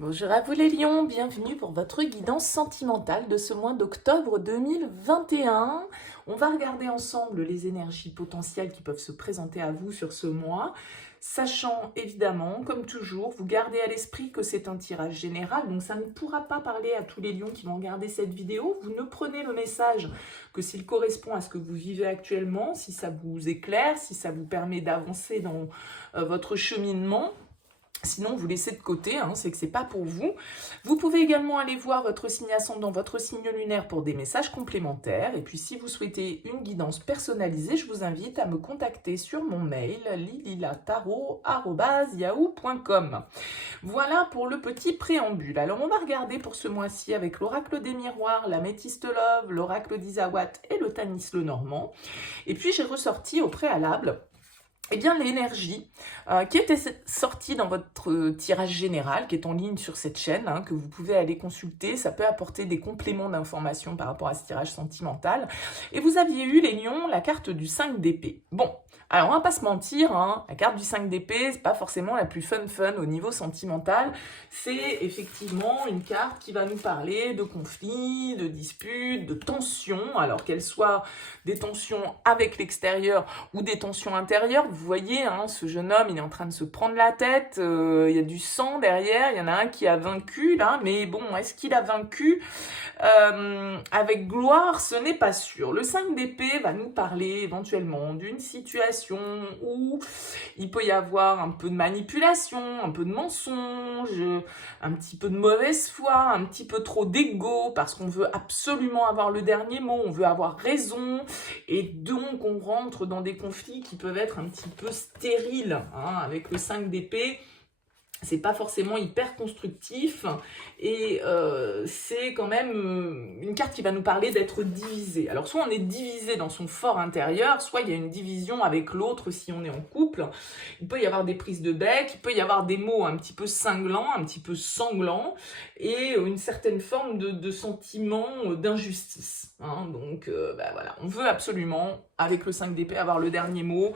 Bonjour à vous les lions, bienvenue pour votre guidance sentimentale de ce mois d'octobre 2021. On va regarder ensemble les énergies potentielles qui peuvent se présenter à vous sur ce mois, sachant évidemment, comme toujours, vous gardez à l'esprit que c'est un tirage général, donc ça ne pourra pas parler à tous les lions qui vont regarder cette vidéo. Vous ne prenez le message que s'il correspond à ce que vous vivez actuellement, si ça vous éclaire, si ça vous permet d'avancer dans votre cheminement. Sinon, vous laissez de côté, c'est que c'est pas pour vous. Vous pouvez également aller voir votre signe ascendant, votre signe lunaire pour des messages complémentaires. Et puis, si vous souhaitez une guidance personnalisée, je vous invite à me contacter sur mon mail lililatarot@yahoo.com. Voilà pour le petit préambule. Alors, on va regarder pour ce mois-ci avec l'oracle des miroirs, la métiste love, l'oracle d'Isawat et le Tanis le Normand. Et puis, j'ai ressorti au préalable l'énergie qui était sortie dans votre tirage général, qui est en ligne sur cette chaîne, que vous pouvez aller consulter. Ça peut apporter des compléments d'informations par rapport à ce tirage sentimental. Et vous aviez eu, les lions, la carte du 5 d'épée. Bon, alors on va pas se mentir, la carte du 5 d'épée, c'est pas forcément la plus fun au niveau sentimental. C'est effectivement une carte qui va nous parler de conflits, de disputes, de tensions, alors qu'elles soient des tensions avec l'extérieur ou des tensions intérieures. Vous voyez, ce jeune homme, il est en train de se prendre la tête, il y a du sang derrière, il y en a un qui a vaincu, là, mais bon, est-ce qu'il a vaincu avec gloire? Ce n'est pas sûr. Le 5 d'épée va nous parler éventuellement d'une situation où il peut y avoir un peu de manipulation, un peu de mensonge, un petit peu de mauvaise foi, un petit peu trop d'ego, parce qu'on veut absolument avoir le dernier mot, on veut avoir raison, et donc on rentre dans des conflits qui peuvent être un petit peu stériles, avec le 5 d'épée. C'est pas forcément hyper constructif et c'est quand même une carte qui va nous parler d'être divisé. Alors soit on est divisé dans son fort intérieur, soit il y a une division avec l'autre si on est en couple. Il peut y avoir des prises de bec, il peut y avoir des mots un petit peu cinglants, un petit peu sanglants et une certaine forme de sentiment d'injustice. Donc voilà, on veut absolument, avec le 5 d'épée, avoir le dernier mot.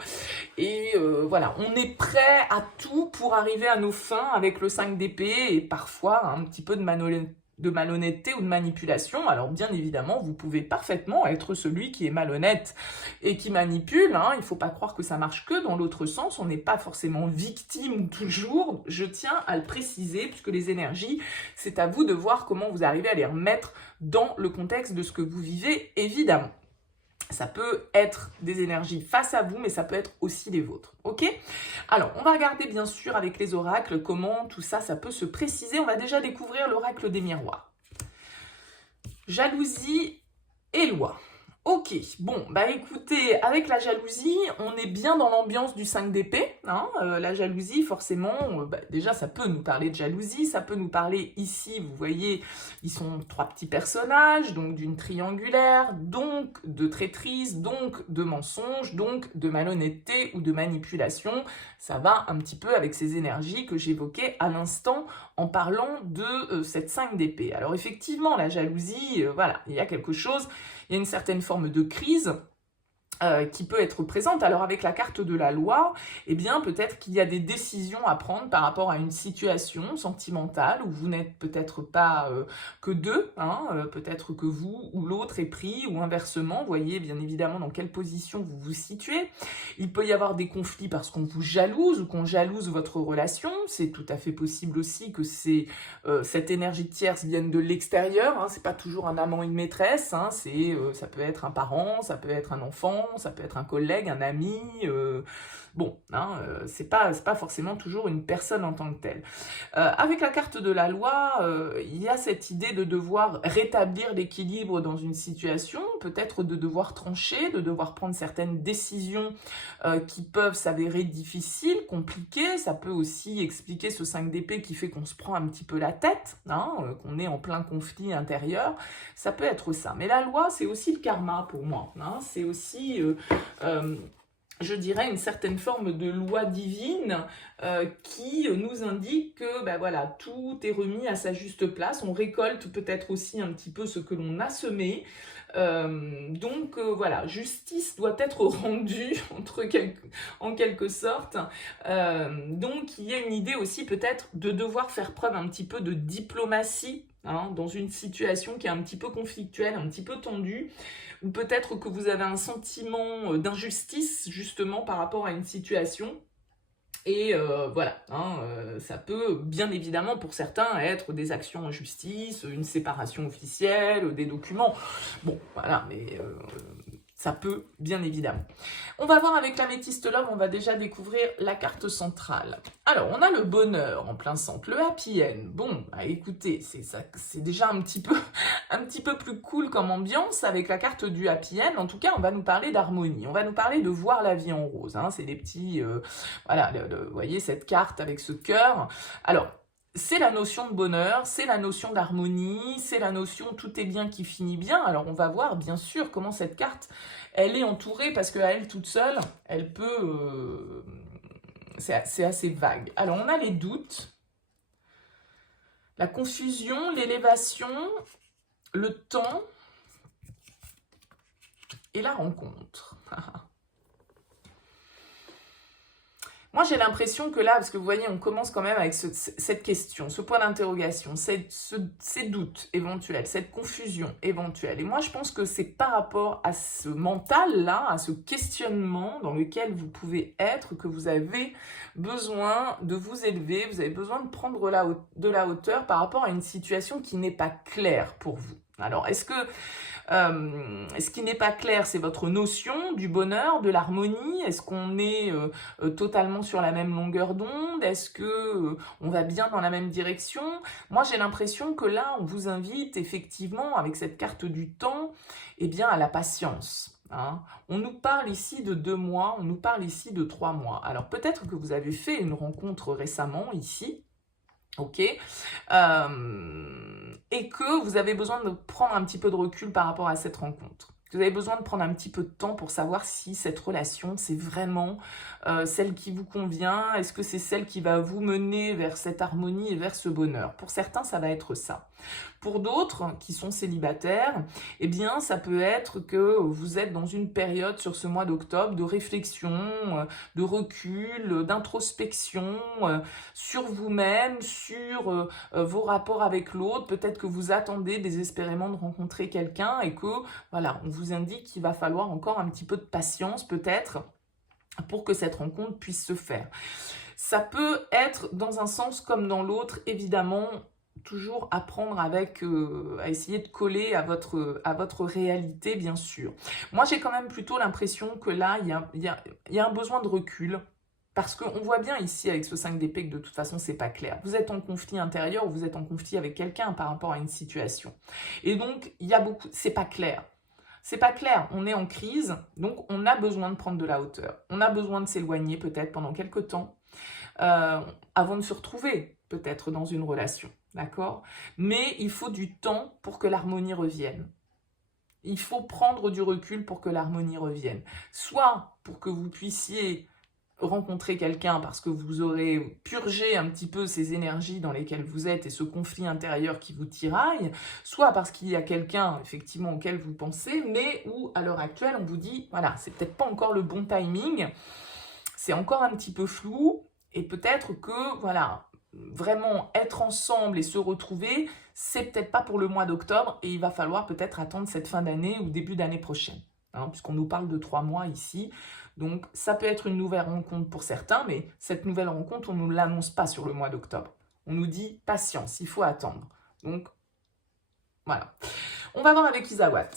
Et voilà, on est prêt à tout pour arriver à nos fins avec le 5 d'épée et parfois un petit peu de malhonnêteté ou de manipulation. Alors bien évidemment, vous pouvez parfaitement être celui qui est malhonnête et qui manipule. Il ne faut pas croire que ça marche que dans l'autre sens. On n'est pas forcément victime toujours. Je tiens à le préciser puisque les énergies, c'est à vous de voir comment vous arrivez à les remettre dans le contexte de ce que vous vivez, évidemment. Ça peut être des énergies face à vous, mais ça peut être aussi les vôtres, ok? Alors, on va regarder bien sûr avec les oracles comment tout ça, ça peut se préciser. On va déjà découvrir l'oracle des miroirs. Jalousie et loi. Ok, bon, écoutez, avec la jalousie, on est bien dans l'ambiance du 5 d'épée. La jalousie, forcément, déjà, ça peut nous parler de jalousie, ça peut nous parler ici, vous voyez, ils sont trois petits personnages, donc d'une triangulaire, donc de traîtrise, donc de mensonge, donc de malhonnêteté ou de manipulation. Ça va un petit peu avec ces énergies que j'évoquais à l'instant en parlant de cette 5 d'épée. Alors effectivement, la jalousie, voilà, il y a quelque chose, il y a une certaine forme de crise qui peut être présente. Alors avec la carte de la loi, peut-être qu'il y a des décisions à prendre par rapport à une situation sentimentale où vous n'êtes peut-être pas que deux, peut-être que vous ou l'autre est pris, ou inversement, vous voyez bien évidemment dans quelle position vous vous situez. Il peut y avoir des conflits parce qu'on vous jalouse ou qu'on jalouse votre relation. C'est tout à fait possible aussi que cette énergie tierce vienne de l'extérieur. C'est pas toujours un amant, une maîtresse. Ça peut être un parent, ça peut être un enfant, ça peut être un collègue, un ami, c'est pas forcément toujours une personne en tant que telle. Avec la carte de la loi, il y a cette idée de devoir rétablir l'équilibre dans une situation, peut-être de devoir trancher, de devoir prendre certaines décisions qui peuvent s'avérer difficiles, compliquées. Ça peut aussi expliquer ce 5 d'épée qui fait qu'on se prend un petit peu la tête, qu'on est en plein conflit intérieur. Ça peut être ça. Mais la loi, c'est aussi le karma pour moi. C'est aussi je dirais, une certaine forme de loi divine qui nous indique que ben voilà, tout est remis à sa juste place. On récolte peut-être aussi un petit peu ce que l'on a semé. Donc voilà, justice doit être rendue en quelque sorte. Donc il y a une idée aussi peut-être de devoir faire preuve un petit peu de diplomatie, hein, dans une situation qui est un petit peu conflictuelle, un petit peu tendue, ou peut-être que vous avez un sentiment d'injustice justement par rapport à une situation. Et voilà, hein, ça peut bien évidemment pour certains être des actions en justice, une séparation officielle, des documents. Bon, voilà, mais ça peut bien évidemment. On va voir avec l'améthyste love, on va déjà découvrir la carte centrale. Alors, on a le bonheur en plein centre, le happy end. Bon, bah, écoutez, c'est déjà un petit peu plus cool comme ambiance avec la carte du happy end. En tout cas, on va nous parler d'harmonie, on va nous parler de voir la vie en rose. Hein. C'est des petits, voilà, vous voyez cette carte avec ce cœur. Alors, c'est la notion de bonheur, c'est la notion d'harmonie, c'est la notion tout est bien qui finit bien. Alors on va voir bien sûr comment cette carte, elle est entourée parce qu'à elle toute seule, elle peut... c'est assez vague. Alors on a les doutes, la confusion, l'élévation, le temps et la rencontre. Moi, j'ai l'impression que là, parce que vous voyez, on commence quand même avec cette question, ce point d'interrogation, ces doutes éventuels, cette confusion éventuelle. Et moi, je pense que c'est par rapport à ce mental-là, à ce questionnement dans lequel vous pouvez être, que vous avez besoin de vous élever, vous avez besoin de prendre de la hauteur par rapport à une situation qui n'est pas claire pour vous. Alors, est-ce que ce qui n'est pas clair, c'est votre notion du bonheur, de l'harmonie? Est-ce qu'on est totalement sur la même longueur d'onde? Est-ce que on va bien dans la même direction? Moi, j'ai l'impression que là, on vous invite effectivement, avec cette carte du temps, eh bien, à la patience. Hein. On nous parle ici de 2 mois, on nous parle ici de 3 mois. Alors, peut-être que vous avez fait une rencontre récemment ici, ok, et que vous avez besoin de prendre un petit peu de recul par rapport à cette rencontre. Vous avez besoin de prendre un petit peu de temps pour savoir si cette relation, c'est vraiment celle qui vous convient. Est-ce que c'est celle qui va vous mener vers cette harmonie et vers ce bonheur? Pour certains, ça va être ça. Pour d'autres qui sont célibataires, eh bien, ça peut être que vous êtes dans une période sur ce mois d'octobre de réflexion, de recul, d'introspection sur vous-même, sur vos rapports avec l'autre. Peut-être que vous attendez désespérément de rencontrer quelqu'un et que, voilà, on vous indique qu'il va falloir encore un petit peu de patience, peut-être, pour que cette rencontre puisse se faire. Ça peut être dans un sens comme dans l'autre, évidemment, toujours apprendre avec, à essayer de coller à votre réalité, bien sûr. Moi, j'ai quand même plutôt l'impression que là, il y a un besoin de recul, parce qu'on voit bien ici, avec ce 5 d'épée, que de toute façon, c'est pas clair. Vous êtes en conflit intérieur ou vous êtes en conflit avec quelqu'un par rapport à une situation. Et donc, il y a beaucoup... C'est pas clair. C'est pas clair, on est en crise, donc on a besoin de prendre de la hauteur. On a besoin de s'éloigner peut-être pendant quelques temps, avant de se retrouver peut-être dans une relation, d'accord? Mais il faut du temps pour que l'harmonie revienne. Il faut prendre du recul pour que l'harmonie revienne. Soit pour que vous puissiez rencontrer quelqu'un parce que vous aurez purgé un petit peu ces énergies dans lesquelles vous êtes et ce conflit intérieur qui vous tiraille, soit parce qu'il y a quelqu'un effectivement auquel vous pensez, mais où à l'heure actuelle on vous dit, voilà, c'est peut-être pas encore le bon timing, c'est encore un petit peu flou, et peut-être que, voilà, vraiment être ensemble et se retrouver, c'est peut-être pas pour le mois d'octobre, et il va falloir peut-être attendre cette fin d'année ou début d'année prochaine, hein, puisqu'on nous parle de 3 mois ici. Donc ça peut être une nouvelle rencontre pour certains, mais cette nouvelle rencontre, on ne nous l'annonce pas sur le mois d'octobre. On nous dit patience, il faut attendre. Donc voilà. On va voir avec Isawat.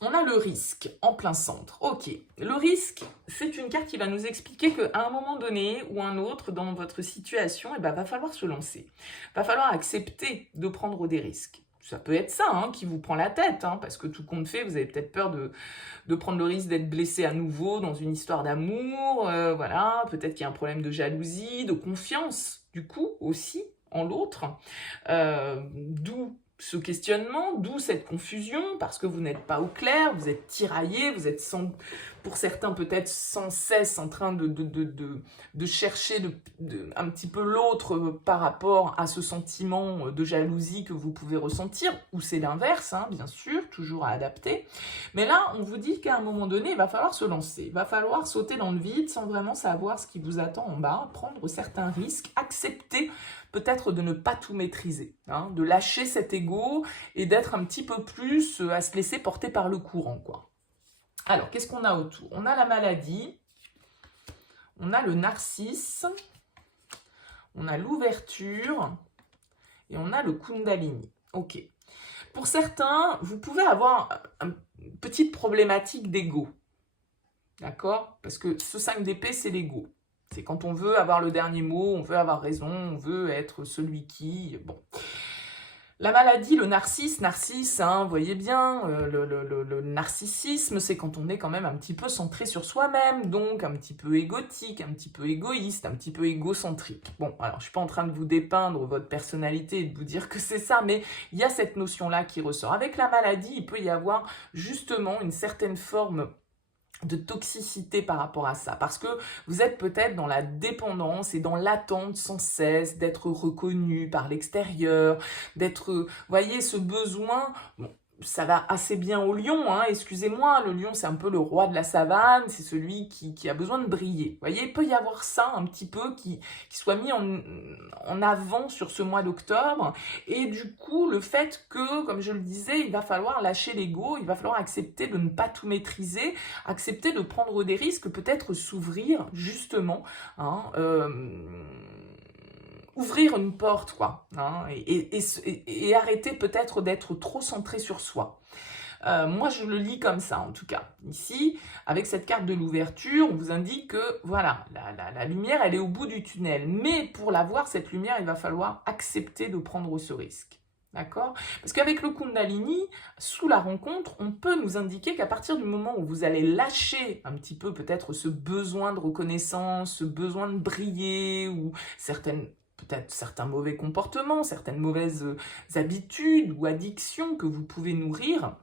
On a le risque en plein centre. Ok, le risque, c'est une carte qui va nous expliquer qu'à un moment donné ou un autre dans votre situation, eh ben, va falloir se lancer. Va falloir accepter de prendre des risques. Ça peut être ça hein, qui vous prend la tête, hein, parce que tout compte fait, vous avez peut-être peur de prendre le risque d'être blessé à nouveau dans une histoire d'amour. Voilà, peut-être qu'il y a un problème de jalousie, de confiance, du coup, aussi, en l'autre. D'où ce questionnement, d'où cette confusion, parce que vous n'êtes pas au clair, vous êtes tiraillé, vous êtes pour certains peut-être sans cesse en train de chercher un petit peu l'autre par rapport à ce sentiment de jalousie que vous pouvez ressentir, ou c'est l'inverse, hein, bien sûr, toujours à adapter. Mais là, on vous dit qu'à un moment donné, il va falloir se lancer, il va falloir sauter dans le vide sans vraiment savoir ce qui vous attend en bas, prendre certains risques, accepter peut-être de ne pas tout maîtriser, hein, de lâcher cet ego et d'être un petit peu plus à se laisser porter par le courant, quoi. Alors, qu'est-ce qu'on a autour? On a la maladie, on a le narcisse, on a l'ouverture et on a le kundalini. Ok. Pour certains, vous pouvez avoir une petite problématique d'ego, d'accord? Parce que ce 5 d'épée, c'est l'ego. C'est quand on veut avoir le dernier mot, on veut avoir raison, on veut être celui qui... Bon. La maladie, le narcisse, hein, vous voyez bien, le narcissisme, c'est quand on est quand même un petit peu centré sur soi-même, donc un petit peu égotique, un petit peu égoïste, un petit peu égocentrique. Bon, alors je ne suis pas en train de vous dépeindre votre personnalité et de vous dire que c'est ça, mais il y a cette notion-là qui ressort. Avec la maladie, il peut y avoir justement une certaine forme de toxicité par rapport à ça, parce que vous êtes peut-être dans la dépendance et dans l'attente sans cesse d'être reconnu par l'extérieur, d'être, voyez, ce besoin, bon, ça va assez bien au lion, hein, excusez-moi, le lion c'est un peu le roi de la savane, c'est celui qui a besoin de briller, vous voyez, il peut y avoir ça un petit peu qui soit mis en avant sur ce mois d'octobre, et du coup, le fait que, comme je le disais, il va falloir lâcher l'ego, il va falloir accepter de ne pas tout maîtriser, accepter de prendre des risques, peut-être s'ouvrir, justement, hein, ouvrir une porte, quoi, hein, et arrêter peut-être d'être trop centré sur soi. Moi, je le lis comme ça, en tout cas. Ici, avec cette carte de l'ouverture, on vous indique que, voilà, la lumière, elle est au bout du tunnel. Mais pour la voir, cette lumière, il va falloir accepter de prendre ce risque. D'accord? Parce qu'avec le Kundalini, sous la rencontre, on peut nous indiquer qu'à partir du moment où vous allez lâcher un petit peu peut-être ce besoin de reconnaissance, ce besoin de briller, ou peut-être certains mauvais comportements, certaines mauvaises habitudes ou addictions que vous pouvez nourrir,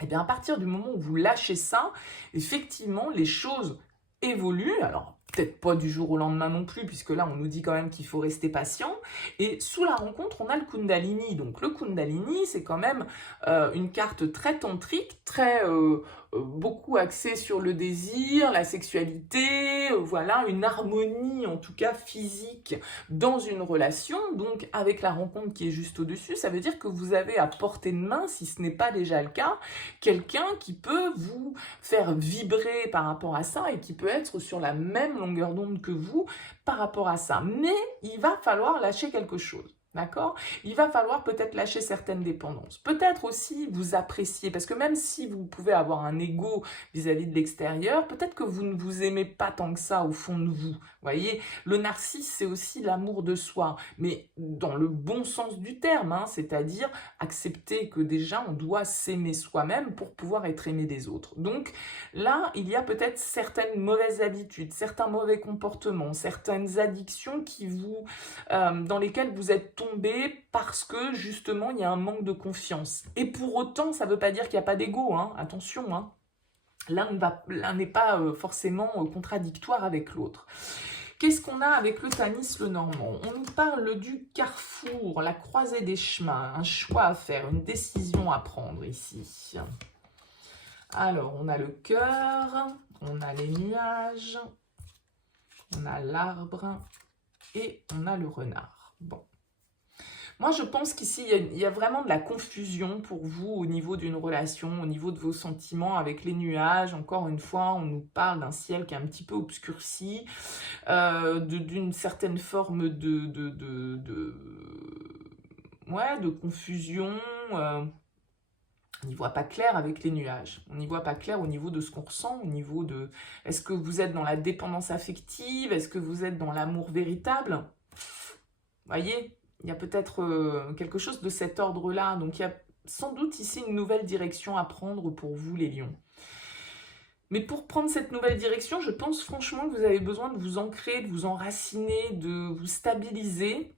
et bien à partir du moment où vous lâchez ça, effectivement, les choses évoluent. Alors, peut-être pas du jour au lendemain non plus, puisque là, on nous dit quand même qu'il faut rester patient. Et sous la rencontre, on a le Kundalini. Donc, le Kundalini, c'est quand même une carte très tantrique, très beaucoup axée sur le désir, la sexualité, voilà, une harmonie, en tout cas physique, dans une relation. Donc, avec la rencontre qui est juste au-dessus, ça veut dire que vous avez à portée de main, si ce n'est pas déjà le cas, quelqu'un qui peut vous faire vibrer par rapport à ça et qui peut être sur la même longueur d'onde que vous par rapport à ça. Mais il va falloir lâcher quelque chose. D'accord? Il va falloir peut-être lâcher certaines dépendances. Peut-être aussi vous apprécier, parce que même si vous pouvez avoir un ego vis-à-vis de l'extérieur, peut-être que vous ne vous aimez pas tant que ça au fond de vous. Vous voyez, le narcisse, c'est aussi l'amour de soi, mais dans le bon sens du terme, hein, c'est-à-dire accepter que déjà on doit s'aimer soi-même pour pouvoir être aimé des autres. Donc là, il y a peut-être certaines mauvaises habitudes, certains mauvais comportements, certaines addictions dans lesquelles vous êtes tombé parce que justement il y a un manque de confiance. Et pour autant, ça ne veut pas dire qu'il n'y a pas d'ego, hein, attention, hein. L'un n'est pas forcément contradictoire avec l'autre. Qu'est-ce qu'on a avec le Tanis le Normand? On nous parle du carrefour, la croisée des chemins, un choix à faire, une décision à prendre ici. Alors, on a le cœur, on a les nuages, on a l'arbre et on a le renard. Bon. Moi, je pense qu'ici, il y a vraiment de la confusion pour vous au niveau d'une relation, au niveau de vos sentiments avec les nuages. Encore une fois, on nous parle d'un ciel qui est un petit peu obscurci, d'une certaine forme de confusion. On n'y voit pas clair avec les nuages. On n'y voit pas clair au niveau de ce qu'on ressent, au niveau de... Est-ce que vous êtes dans la dépendance affective? Est-ce que vous êtes dans l'amour véritable? Vous voyez, il y a peut-être quelque chose de cet ordre-là. Donc, il y a sans doute ici une nouvelle direction à prendre pour vous, les lions. Mais pour prendre cette nouvelle direction, je pense franchement que vous avez besoin de vous ancrer, de vous enraciner, de vous stabiliser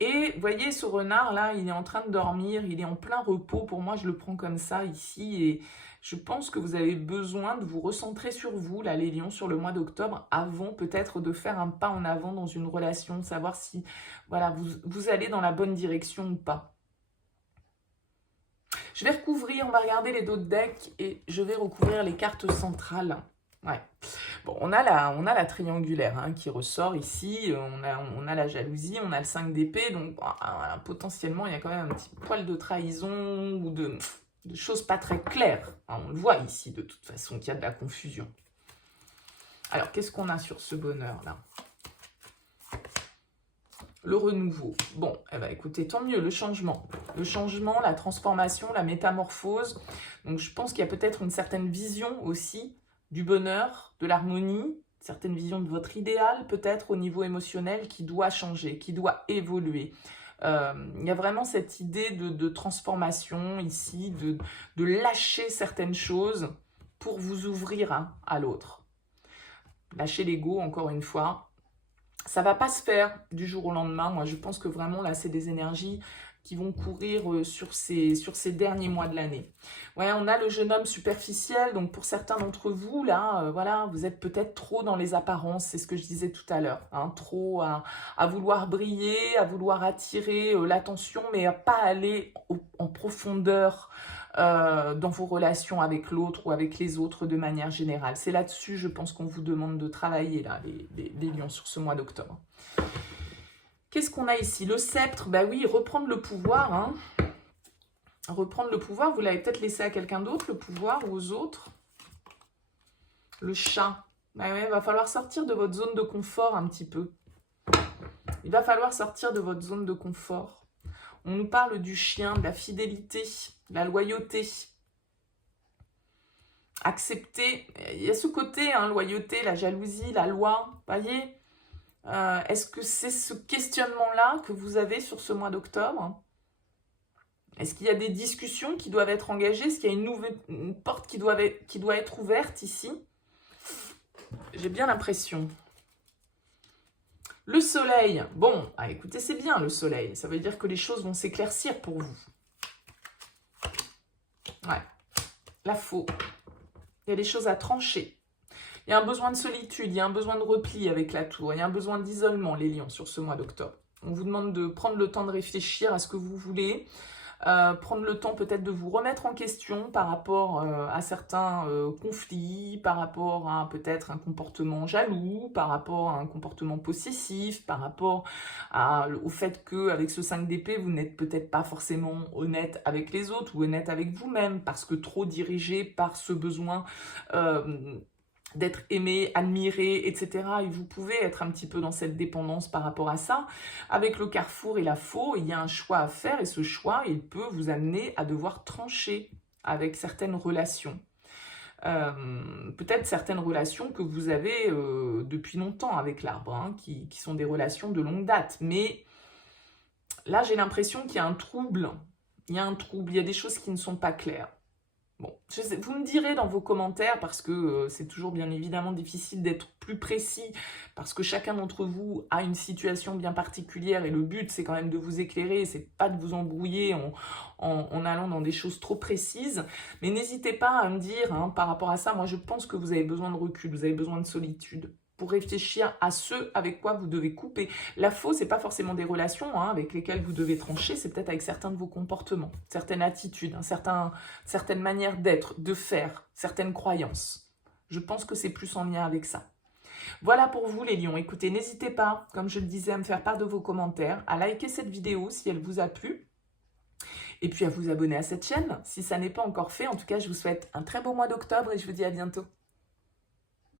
Et vous voyez, ce renard là, il est en train de dormir, il est en plein repos. Pour moi, je le prends comme ça ici. Et je pense que vous avez besoin de vous recentrer sur vous, là, les lions, sur le mois d'octobre, avant peut-être de faire un pas en avant dans une relation, savoir si voilà, vous allez dans la bonne direction ou pas. Je vais recouvrir, on va regarder les dos de deck et je vais recouvrir les cartes centrales. Ouais. Bon, on a la triangulaire hein, qui ressort ici, on a la jalousie, on a le 5 d'épée, donc potentiellement il y a quand même un petit poil de trahison ou de choses pas très claires. Hein, on le voit ici de toute façon qu'il y a de la confusion. Alors, qu'est-ce qu'on a sur ce bonheur-là? Le renouveau. Bon, eh ben, écoutez, tant mieux, le changement. Le changement, la transformation, la métamorphose. Donc, je pense qu'il y a peut-être une certaine vision aussi du bonheur, de l'harmonie, certaine vision de votre idéal, peut-être au niveau émotionnel, qui doit changer, qui doit évoluer. Il y a vraiment cette idée de transformation ici, de lâcher certaines choses pour vous ouvrir à l'autre. Lâcher l'ego, encore une fois. Ça va pas se faire du jour au lendemain. Moi, je pense que vraiment, là, c'est des énergies qui vont courir sur ces derniers mois de l'année. Ouais, on a le jeune homme superficiel. Donc, pour certains d'entre vous, là, voilà, vous êtes peut-être trop dans les apparences. C'est ce que je disais tout à l'heure. Hein, trop à vouloir briller, à vouloir attirer l'attention, mais à pas aller en profondeur dans vos relations avec l'autre ou avec les autres de manière générale. C'est là-dessus, je pense qu'on vous demande de travailler, là, les lions, sur ce mois d'octobre. Qu'est-ce qu'on a ici? Le sceptre, bah oui, reprendre le pouvoir. Hein. Reprendre le pouvoir, vous l'avez peut-être laissé à quelqu'un d'autre, le pouvoir, ou aux autres. Le chat, bah ouais, va falloir sortir de votre zone de confort un petit peu. Il va falloir sortir de votre zone de confort. On nous parle du chien, de la fidélité, de la loyauté. Accepter, il y a ce côté, hein, loyauté, la jalousie, la loi, voyez. Est-ce que c'est ce questionnement-là que vous avez sur ce mois d'octobre? Est-ce qu'il y a des discussions qui doivent être engagées? Est-ce qu'il y a une porte qui doit être ouverte ici? J'ai bien l'impression. Le soleil, bon, écoutez, c'est bien le soleil. Ça veut dire que les choses vont s'éclaircir pour vous. Ouais, la faux. Il y a des choses à trancher. Il y a un besoin de solitude, il y a un besoin de repli avec la tour, il y a un besoin d'isolement, les lions, sur ce mois d'octobre. On vous demande de prendre le temps de réfléchir à ce que vous voulez, prendre le temps peut-être de vous remettre en question par rapport à certains conflits, par rapport à peut-être un comportement jaloux, par rapport à un comportement possessif, par rapport au fait qu'avec ce 5 d'épée, vous n'êtes peut-être pas forcément honnête avec les autres ou honnête avec vous-même, parce que trop dirigé par ce besoin d'être aimé, admiré, etc. Et vous pouvez être un petit peu dans cette dépendance par rapport à ça. Avec le carrefour et la faux, il y a un choix à faire et ce choix, il peut vous amener à devoir trancher avec certaines relations. Peut-être certaines relations que vous avez depuis longtemps avec l'arbre, hein, qui sont des relations de longue date. Mais là, j'ai l'impression qu'il y a un trouble. Il y a un trouble, il y a des choses qui ne sont pas claires. Bon, vous me direz dans vos commentaires, parce que c'est toujours bien évidemment difficile d'être plus précis, parce que chacun d'entre vous a une situation bien particulière, et le but c'est quand même de vous éclairer, c'est pas de vous embrouiller en allant dans des choses trop précises, mais n'hésitez pas à me dire, hein, par rapport à ça, moi je pense que vous avez besoin de recul, vous avez besoin de solitude, pour réfléchir à ce avec quoi vous devez couper. La faux, c'est pas forcément des relations hein, avec lesquelles vous devez trancher, c'est peut-être avec certains de vos comportements, certaines attitudes, hein, certaines manières d'être, de faire, certaines croyances. Je pense que c'est plus en lien avec ça. Voilà pour vous les lions. Écoutez, n'hésitez pas, comme je le disais, à me faire part de vos commentaires, à liker cette vidéo si elle vous a plu, et puis à vous abonner à cette chaîne si ça n'est pas encore fait. En tout cas, je vous souhaite un très beau mois d'octobre et je vous dis à bientôt.